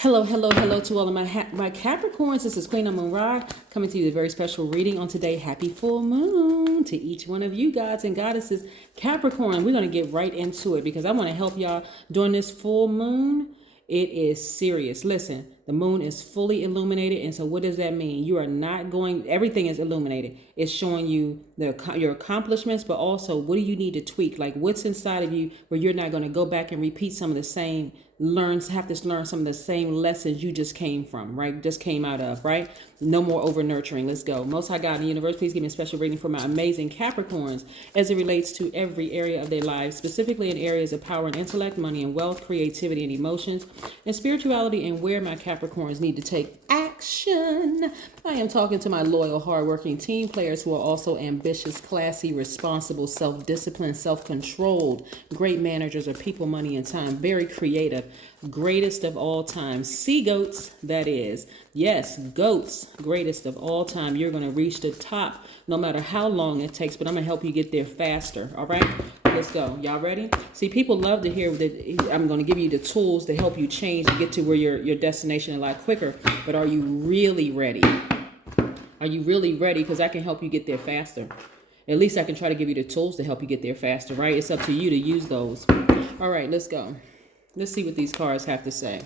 Hello, hello, hello to all of my Capricorns. This is Queen Amun Ra coming to you with a very special reading on today. Happy full moon to each one of you gods and goddesses. Capricorn, we're going to get right into it because I want to help y'all during this full moon. It is serious. Listen, the moon is fully illuminated. And so what does that mean? You are not going, everything is illuminated. It's showing you your accomplishments, but also what do you need to tweak? Like what's inside of you where you're not going to go back and repeat some of the same have to learn some of the same lessons you just came from, right? Just came out of, right? No more over nurturing. Let's go. Most High God in the universe, please give me a special reading for my amazing Capricorns as it relates to every area of their lives, specifically in areas of power and intellect, money and wealth, creativity and emotions, and spirituality, and where my Capricorns need to take action. I am talking to my loyal, hardworking team players who are also ambitious, classy, responsible, self-disciplined, self-controlled, great managers of people, money, and time, very creative, greatest of all time, sea goats, that is. Yes, goats, greatest of all time. You're going to reach the top no matter how long it takes, but I'm going to help you get there faster, all right? Let's go. Y'all ready? See, people love to hear that I'm going to give you the tools to help you change and get to where your destination a lot quicker. But are you really ready? Are you really ready? Because I can help you get there faster. At least I can try to give you the tools to help you get there faster, right? It's up to you to use those. All right, let's go. Let's see what these cards have to say.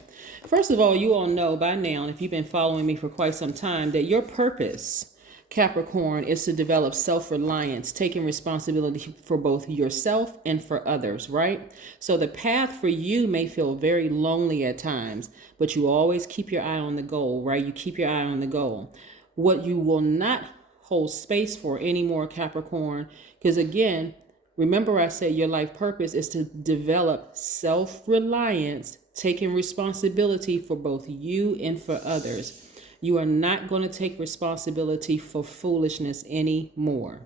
First of all, you all know by now, if you've been following me for quite some time, that your purpose, Capricorn, is to develop self-reliance, taking responsibility for both yourself and for others, right? So the path for you may feel very lonely at times, but you always keep your eye on the goal, right? You keep your eye on the goal. What you will not hold space for anymore, Capricorn, because again, remember I said your life purpose is to develop self-reliance, taking responsibility for both you and for others. You are not going to take responsibility for foolishness anymore.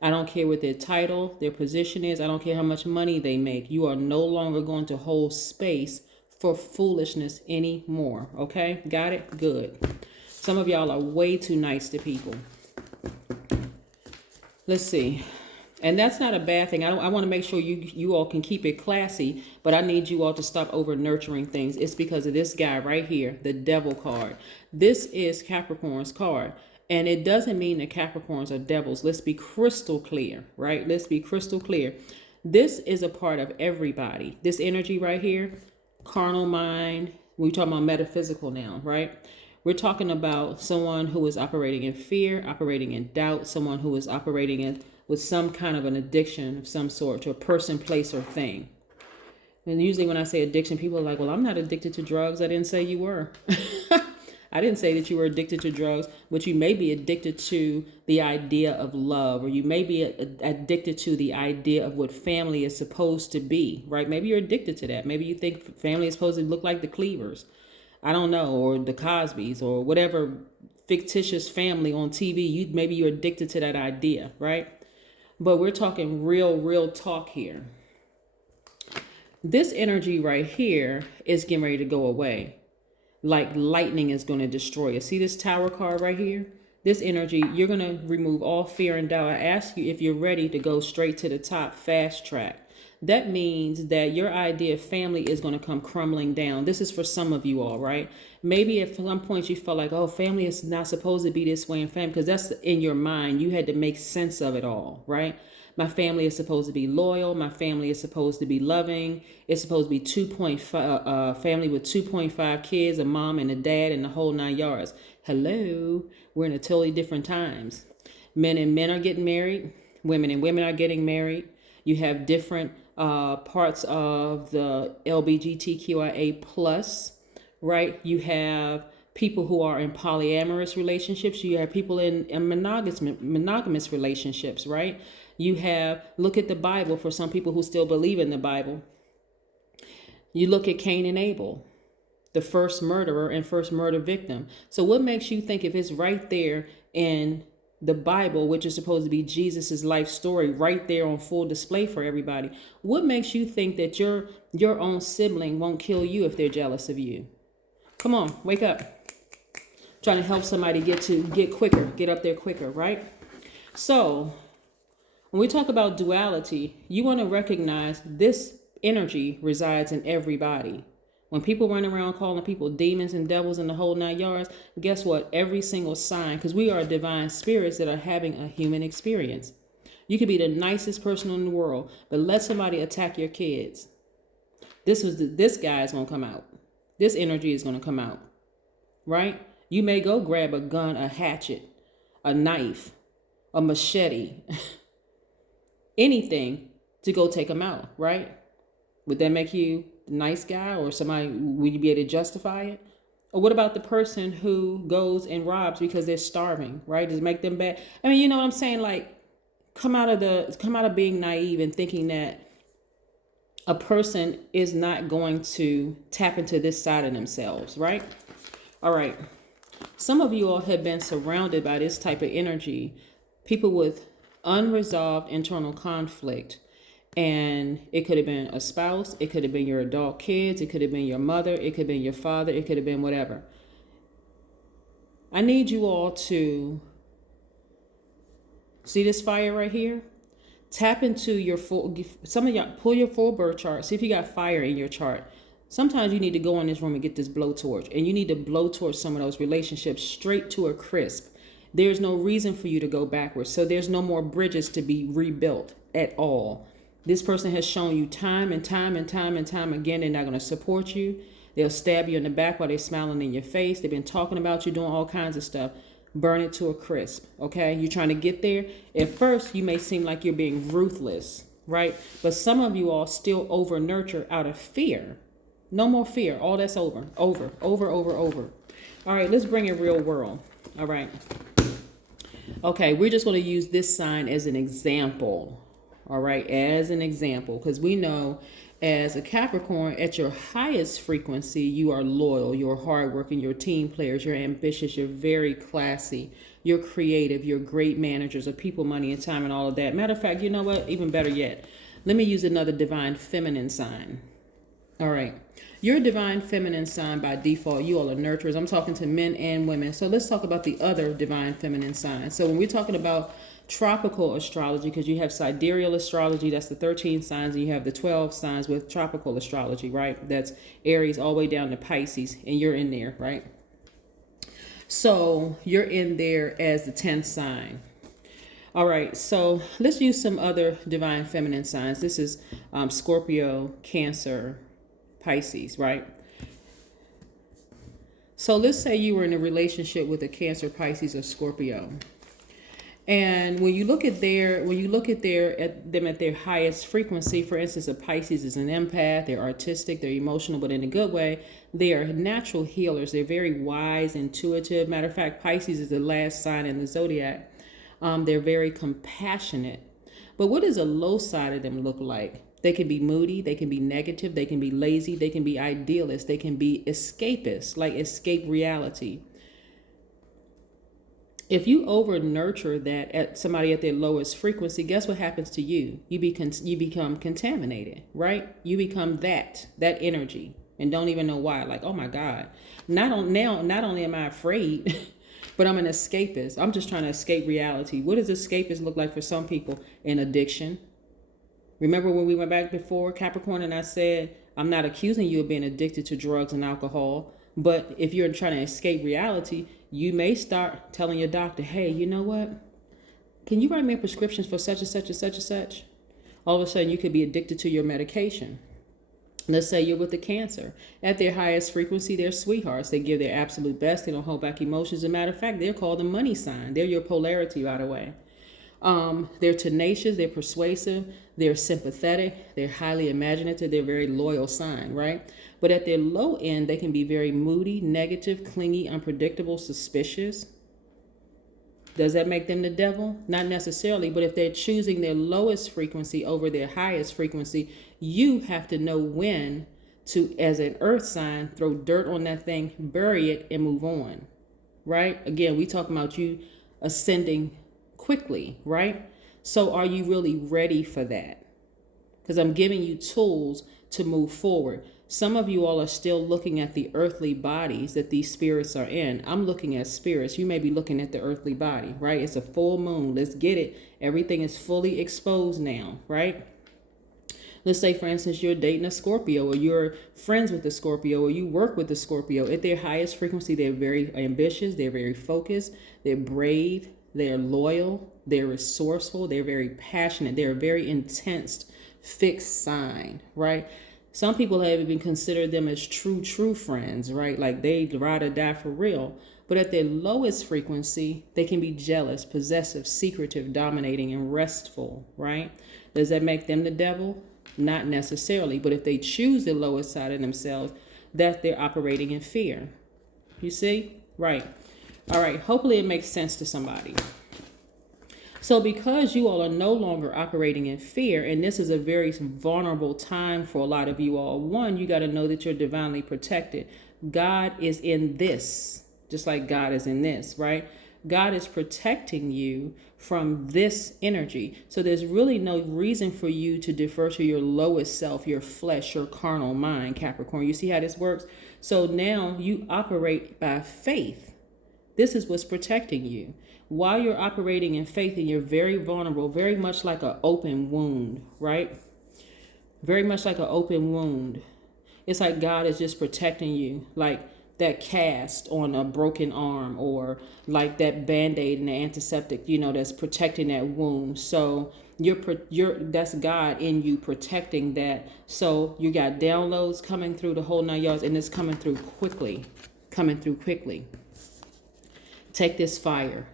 I don't care what their title, their position is. I don't care how much money they make. You are no longer going to hold space for foolishness anymore. Okay? Got it? Good. Some of y'all are way too nice to people. Let's see. And that's not a bad thing. I want to make sure you all can keep it classy, but I need you all to stop over nurturing things. It's because of this guy right here, the devil card. This is Capricorn's card. And it doesn't mean that Capricorns are devils. Let's be crystal clear, right? Let's be crystal clear. This is a part of everybody. This energy right here, carnal mind. We're talking about metaphysical now, right? We're talking about someone who is operating in fear, operating in doubt, someone who is operating with some kind of an addiction of some sort to a person, place, or thing. And usually when I say addiction, people are like, well, I'm not addicted to drugs. I didn't say you were. I didn't say that you were addicted to drugs, but you may be addicted to the idea of love, or you may be addicted to the idea of what family is supposed to be, right? Maybe you're addicted to that. Maybe you think family is supposed to look like the Cleavers. I don't know, or the Cosbys, or whatever fictitious family on TV. Maybe you're addicted to that idea, right? But we're talking real talk here. This energy right here is getting ready to go away. Like lightning is going to destroy it. See this tower card right here? This energy, you're going to remove all fear and doubt. I ask you if you're ready to go straight to the top, fast track. That means that your idea of family is going to come crumbling down. This is for some of you all, right? Maybe at some point you felt like, oh, family is not supposed to be this way in family, because that's in your mind. You had to make sense of it all, right? My family is supposed to be loyal. My family is supposed to be loving. It's supposed to be 2.5 family with 2.5 kids, a mom and a dad, and the whole 9 yards. Hello, we're in a totally different times. Men and men are getting married. Women and women are getting married. You have different parts of the LGBTQIA plus, right? You have people who are in polyamorous relationships. You have people in monogamous relationships, right? You have, look at the Bible for some people who still believe in the Bible. You look at Cain and Abel, the first murderer and first murder victim. So what makes you think if it's right there in the Bible, which is supposed to be Jesus's life story, right there on full display for everybody, what makes you think that your own sibling won't kill you if they're jealous of you? Come on, wake up. Trying to help somebody get quicker, get up there quicker, right? So when we talk about duality, you want to recognize this energy resides in everybody. When people run around calling people demons and devils and the whole 9 yards, guess what? Every single sign, because we are divine spirits that are having a human experience. You could be the nicest person in the world, but let somebody attack your kids. This guy is going to come out. This energy is going to come out, right? You may go grab a gun, a hatchet, a knife, a machete, anything to go take them out, right? Would that make you the nice guy, or somebody, would you be able to justify it? Or what about the person who goes and robs because they're starving, right? Does it make them bad? I mean, you know what I'm saying? Like, come out of being naive and thinking that a person is not going to tap into this side of themselves, right? All right. Some of you all have been surrounded by this type of energy, people with unresolved internal conflict. And it could have been a spouse, it could have been your adult kids, it could have been your mother, it could have been your father, it could have been whatever. I need you all to see this fire right here. Tap into your some of y'all pull your full birth chart. See if you got fire in your chart. Sometimes you need to go in this room and get this blowtorch, and you need to blowtorch some of those relationships straight to a crisp. There's no reason for you to go backwards. So there's no more bridges to be rebuilt at all. This person has shown you time and time and time and time again, they're not going to support you. They'll stab you in the back while they're smiling in your face. They've been talking about you, doing all kinds of stuff. Burn it to a crisp, okay? You're trying to get there. At first, you may seem like you're being ruthless, right? But some of you all still over-nurture out of fear. No more fear. All that's over. Over. All right, let's bring it real world. All right. Okay, we're just going to use this sign as an example. All right, as an example, because we know as a Capricorn, at your highest frequency, you are loyal, you're hardworking, you're team players, you're ambitious, you're very classy, you're creative, you're great managers of people, money, and time, and all of that. Matter of fact, you know what? Even better yet, let me use another divine feminine sign. All right, your divine feminine sign by default, you all are nurturers. I'm talking to men and women. So let's talk about the other divine feminine sign. So when we're talking about tropical astrology, because you have sidereal astrology, that's the 13 signs, and you have the 12 signs with tropical astrology, right? That's Aries all the way down to Pisces, and you're in there, right? So you're in there as the 10th sign. All right, so let's use some other divine feminine signs. This is Scorpio, Cancer, Pisces, right? So let's say you were in a relationship with a Cancer, Pisces, or Scorpio. And when you look at them at their highest frequency, for instance, a Pisces is an empath, they're artistic, they're emotional, but in a good way. They are natural healers. They're very wise, intuitive. Matter of fact, Pisces is the last sign in the Zodiac. They're very compassionate. But what does a low side of them look like? They can be moody, they can be negative, they can be lazy, they can be idealists, they can be escapists, like escape reality. If you over nurture that at somebody at their lowest frequency, guess what happens to you? You become contaminated, right? You become that energy, and don't even know why. Like, oh my God, not only am I afraid, but I'm an escapist. I'm just trying to escape reality. What does escapist look like for some people? An addiction. Remember when we went back before, Capricorn, and I said, I'm not accusing you of being addicted to drugs and alcohol, but if you're trying to escape reality, you may start telling your doctor, hey, you know what? Can you write me prescriptions for such and such and such and such? All of a sudden, you could be addicted to your medication. Let's say you're with the Cancer. At their highest frequency, they're sweethearts. They give their absolute best. They don't hold back emotions. As a matter of fact, they're called the money sign. They're your polarity, by the way. They're tenacious. They're persuasive. They're sympathetic. They're highly imaginative. They're a very loyal sign, right? But at their low end, they can be very moody, negative, clingy, unpredictable, suspicious. Does that make them the devil? Not necessarily, but if they're choosing their lowest frequency over their highest frequency, you have to know when to, as an earth sign, throw dirt on that thing, bury it, and move on, right? Again, we talking about you ascending quickly, right? So are you really ready for that? Because I'm giving you tools to move forward. Some of you all are still looking at the earthly bodies that these spirits are in. I'm looking at spirits. You may be looking at the earthly body, right? It's a full moon. Let's get it. Everything is fully exposed now, right? Let's say, for instance, you're dating a Scorpio, or you're friends with a Scorpio, or you work with a Scorpio. At their highest frequency, they're very ambitious, they're very focused, they're brave, they're loyal, they're resourceful, they're very passionate, they're a very intense, fixed sign, right? Some people have even considered them as true friends, right? Like they ride or die for real. But at their lowest frequency, they can be jealous, possessive, secretive, dominating, and restful, right? Does that make them the devil? Not necessarily. But if they choose the lowest side of themselves, that they're operating in fear. You see? Right. All right. Hopefully it makes sense to somebody. So because you all are no longer operating in fear, and this is a very vulnerable time for a lot of you all, one, you got to know that you're divinely protected. God is in this, just like God is in this, right? God is protecting you from this energy. So there's really no reason for you to defer to your lowest self, your flesh, your carnal mind, Capricorn. You see how this works? So now you operate by faith. This is what's protecting you. While you're operating in faith and you're very vulnerable, very much like an open wound, right? Very much like an open wound. It's like God is just protecting you, like that cast on a broken arm, or like that Band-Aid and the antiseptic, that's protecting that wound. So that's God in you protecting that. So you got downloads coming through the whole 9 yards, and it's coming through quickly. Take this fire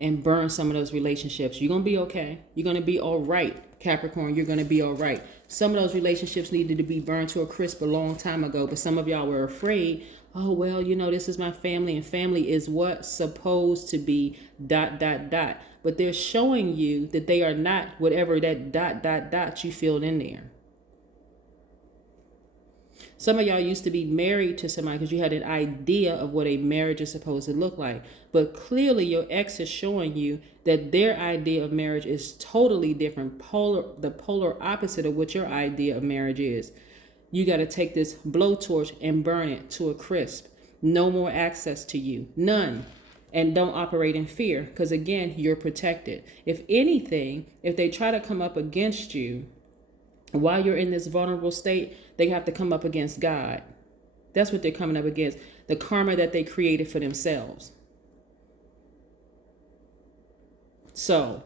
and burn some of those relationships. You're going to be okay. You're going to be all right, Capricorn. You're going to be all right. Some of those relationships needed to be burned to a crisp a long time ago, but some of y'all were afraid. Oh, well, this is my family, and family is what? Supposed to be ... But they're showing you that they are not whatever that ... you filled in there. Some of y'all used to be married to somebody because you had an idea of what a marriage is supposed to look like. But clearly your ex is showing you that their idea of marriage is totally different, the polar opposite of what your idea of marriage is. You got to take this blowtorch and burn it to a crisp. No more access to you. None. And don't operate in fear, because again, you're protected. If anything, if they try to come up against you, while you're in this vulnerable state, they have to come up against God. That's what they're coming up against. The karma that they created for themselves. So,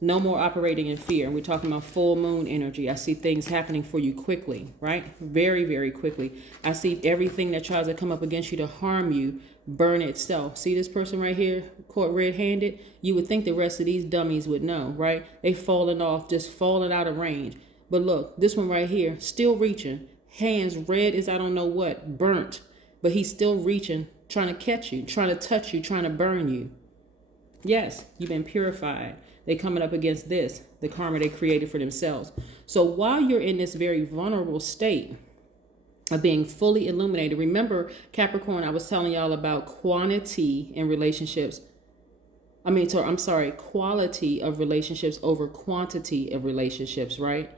no more operating in fear. And we're talking about full moon energy. I see things happening for you quickly, right? Very, very quickly. I see everything that tries to come up against you to harm you burn itself. See this person right here, caught red-handed? You would think the rest of these dummies would know, right? They falling off, just falling out of range. But look, this one right here, still reaching. Hands red as I don't know what, burnt. But he's still reaching, trying to catch you, trying to touch you, trying to burn you. Yes, you've been purified. They're coming up against this, the karma they created for themselves. So while you're in this very vulnerable state of being fully illuminated, remember, Capricorn, I was telling y'all about quantity in relationships. Quality of relationships over quantity of relationships, right?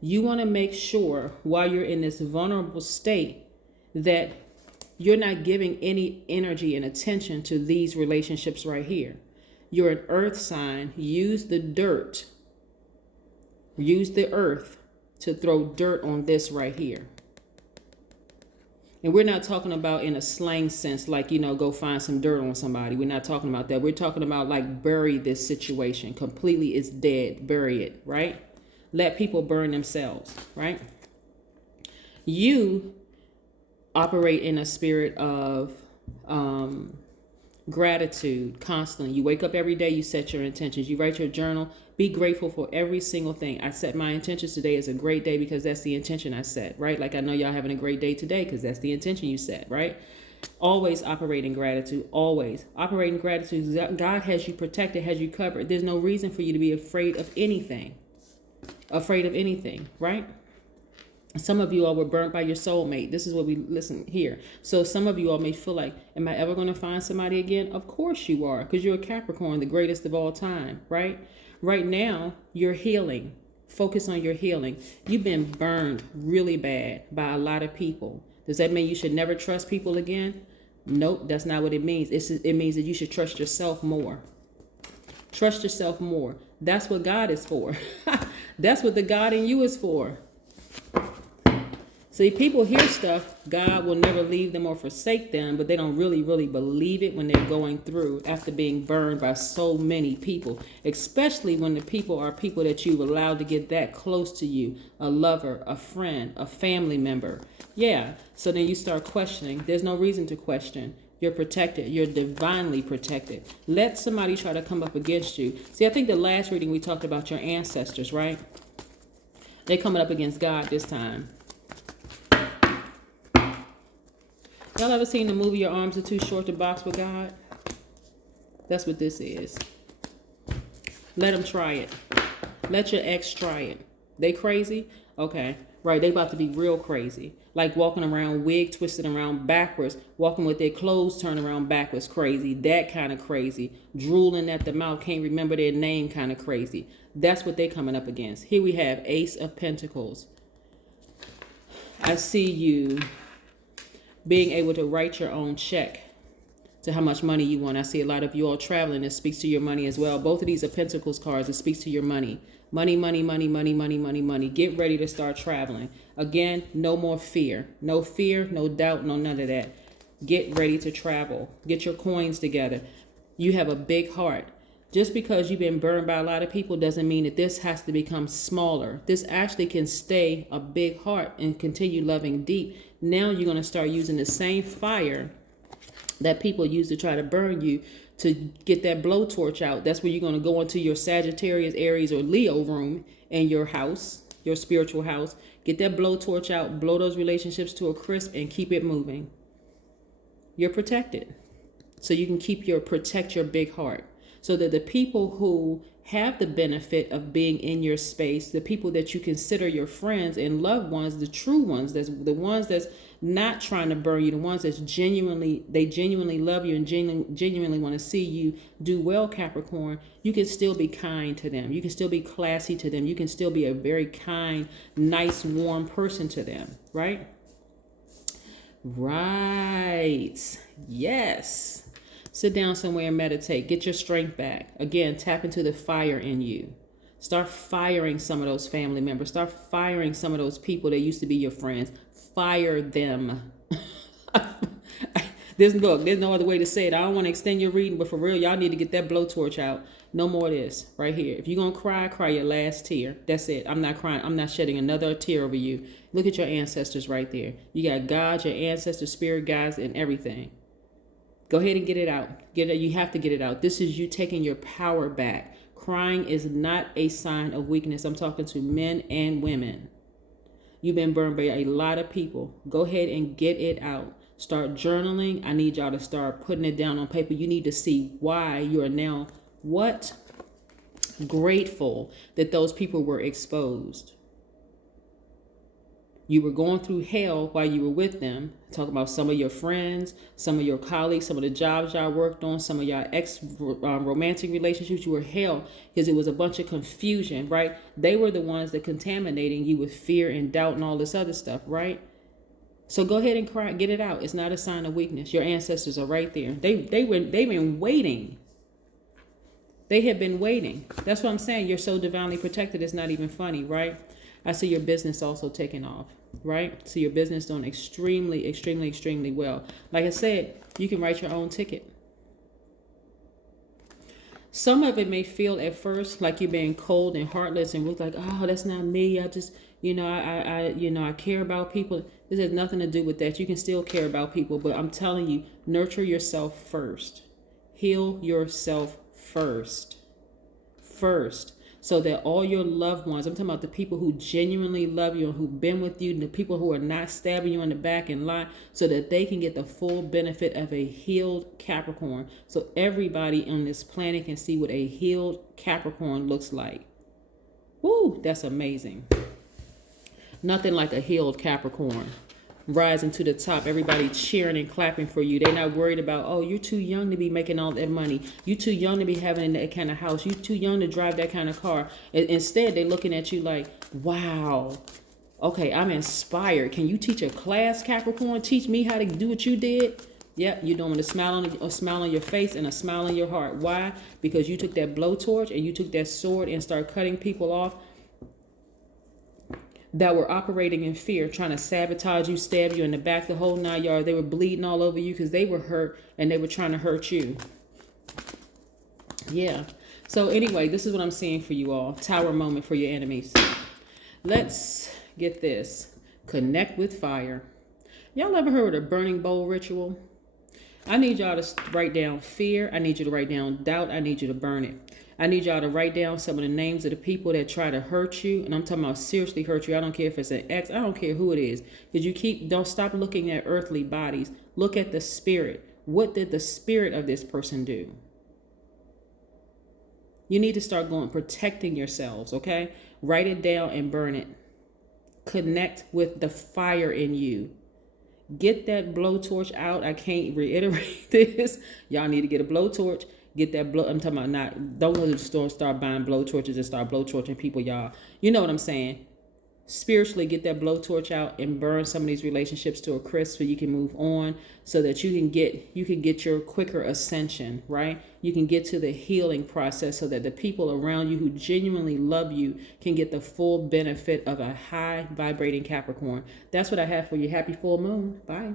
You want to make sure while you're in this vulnerable state that you're not giving any energy and attention to these relationships right here. You're an earth sign. Use the dirt. Use the earth to throw dirt on this right here. And we're not talking about in a slang sense, like, go find some dirt on somebody. We're not talking about that. We're talking about like bury this situation completely. It's dead. Bury it, right? Let people burn themselves, right? You operate in a spirit of gratitude constantly. You wake up every day, you set your intentions. You write your journal. Be grateful for every single thing. I set my intentions today as a great day because that's the intention I set, right? Like I know y'all having a great day today because that's the intention you set, right? Always operate in gratitude. Always operate in gratitude. God has you protected, has you covered. There's no reason for you to be afraid of anything. Right? Some of you all were burnt by your soulmate. This is what we listen here. So some of you all may feel like, am I ever going to find somebody again? Of course you are, because you're a Capricorn, the greatest of all time, right? Right now, you're healing. Focus on your healing. You've been burned really bad by a lot of people. Does that mean you should never trust people again? Nope, that's not what it means. It means that you should trust yourself more. Trust yourself more. That's what God is for. That's what the God in you is for. See, people hear stuff, God will never leave them or forsake them, but they don't really, really believe it when they're going through after being burned by so many people, especially when the people are people that you've allowed to get that close to you, a lover, a friend, a family member. Yeah, so then you start questioning. There's no reason to question. You're protected. You're divinely protected. Let somebody try to come up against you. See, I think the last reading we talked about your ancestors, right? They're coming up against God this time. Y'all ever seen the movie Your Arms Are Too Short to Box with God? That's what this is. Let them try it. Let your ex try it. They crazy? Okay. Right, they about to be real crazy. Like walking around wig twisted around backwards, walking with their clothes turned around backwards crazy. That kind of crazy. Drooling at the mouth, can't remember their name kind of crazy. That's what they coming up against. Here we have Ace of Pentacles. I see you being able to write your own check to how much money you want. I see a lot of you all traveling. It speaks to your money as well. Both of these are Pentacles cards. It speaks to your money. Money, money, money, money, money, money, money. Get ready to start traveling. Again, no more fear. No fear, no doubt, no none of that. Get ready to travel. Get your coins together. You have a big heart. Just because you've been burned by a lot of people doesn't mean that this has to become smaller. This actually can stay a big heart and continue loving deep. Now you're going to start using the same fire that people use to try to burn you to get that blowtorch out. That's where you're going to go into your Sagittarius, Aries, or Leo room in your house, your spiritual house. Get that blowtorch out, blow those relationships to a crisp, and keep it moving. You're protected. So you can protect your big heart. So that the people who have the benefit of being in your space, the people that you consider your friends and loved ones, the true ones, that's the ones that's not trying to burn you, the ones that's genuinely love you and genuinely want to see you do well, Capricorn, you can still be kind to them. You can still be classy to them. You can still be a very kind, nice, warm person to them, right? Right. Yes. Sit down somewhere and meditate. Get your strength back. Again, tap into the fire in you. Start firing some of those family members. Start firing some of those people that used to be your friends. Fire them. There's no other way to say it. I don't want to extend your reading, but for real, y'all need to get that blowtorch out. No more of this right here. If you're going to cry, cry your last tear. That's it. I'm not crying. I'm not shedding another tear over you. Look at your ancestors right there. You got God, your ancestors, spirit guides, and everything. Go ahead and get it out. You have to get it out. This is you taking your power back. Crying is not a sign of weakness. I'm talking to men and women. You've been burned by a lot of people. Go ahead and get it out. Start journaling. I need y'all to start putting it down on paper. You need to see why you are now grateful that those people were exposed. You were going through hell while you were with them. Talk about some of your friends, some of your colleagues, some of the jobs y'all worked on, some of y'all romantic relationships. You were hell because it was a bunch of confusion, right? They were the ones that contaminating you with fear and doubt and all this other stuff, right? So go ahead and cry, get it out. It's not a sign of weakness. Your ancestors are right there. They've been waiting. They have been waiting. That's what I'm saying. You're so divinely protected. It's not even funny, right? I see your business also taking off, right? So your business doing extremely, extremely, extremely well. Like I said, you can write your own ticket. Some of it may feel at first like you're being cold and heartless and look like, oh, that's not me. I just, I care about people. This has nothing to do with that. You can still care about people, but I'm telling you, nurture yourself first. Heal yourself first. So that all your loved ones, I'm talking about the people who genuinely love you and who've been with you, the people who are not stabbing you in the back and lie, so that they can get the full benefit of a healed Capricorn. So everybody on this planet can see what a healed Capricorn looks like. Woo, that's amazing. Nothing like a healed Capricorn. Rising to the top, everybody cheering and clapping for you. They're not worried about, oh, you're too young to be making all that money. You're too young to be having that kind of house. You're too young to drive that kind of car. Instead, they're looking at you like, wow, okay, I'm inspired. Can you teach a class, Capricorn? Teach me how to do what you did? Yep, you're doing a smile on your face and a smile on your heart. Why? Because you took that blowtorch and you took that sword and started cutting people off. that were operating in fear, trying to sabotage you, stab you in the back, the whole 9 yards. They were bleeding all over you because they were hurt and they were trying to hurt you. Yeah. So anyway, this is what I'm seeing for you all. Tower moment for your enemies. Let's get this. Connect with fire. Y'all ever heard of a burning bowl ritual? I need y'all to write down fear. I need you to write down doubt. I need you to burn it. I need y'all to write down some of the names of the people that try to hurt you. And I'm talking about seriously hurt you. I don't care if it's an ex. I don't care who it is. Because don't stop looking at earthly bodies. Look at the spirit. What did the spirit of this person do? You need to start protecting yourselves, okay? Write it down and burn it. Connect with the fire in you. Get that blowtorch out. I can't reiterate this. Y'all need to get a blowtorch. Get that blow. I'm talking about don't go to the store and start buying blowtorches and start blowtorching people, y'all. You know what I'm saying? Spiritually, get that blowtorch out and burn some of these relationships to a crisp so you can move on, so that you can get your quicker ascension, right? You can get to the healing process so that the people around you who genuinely love you can get the full benefit of a high vibrating Capricorn. That's what I have for you. Happy full moon. Bye.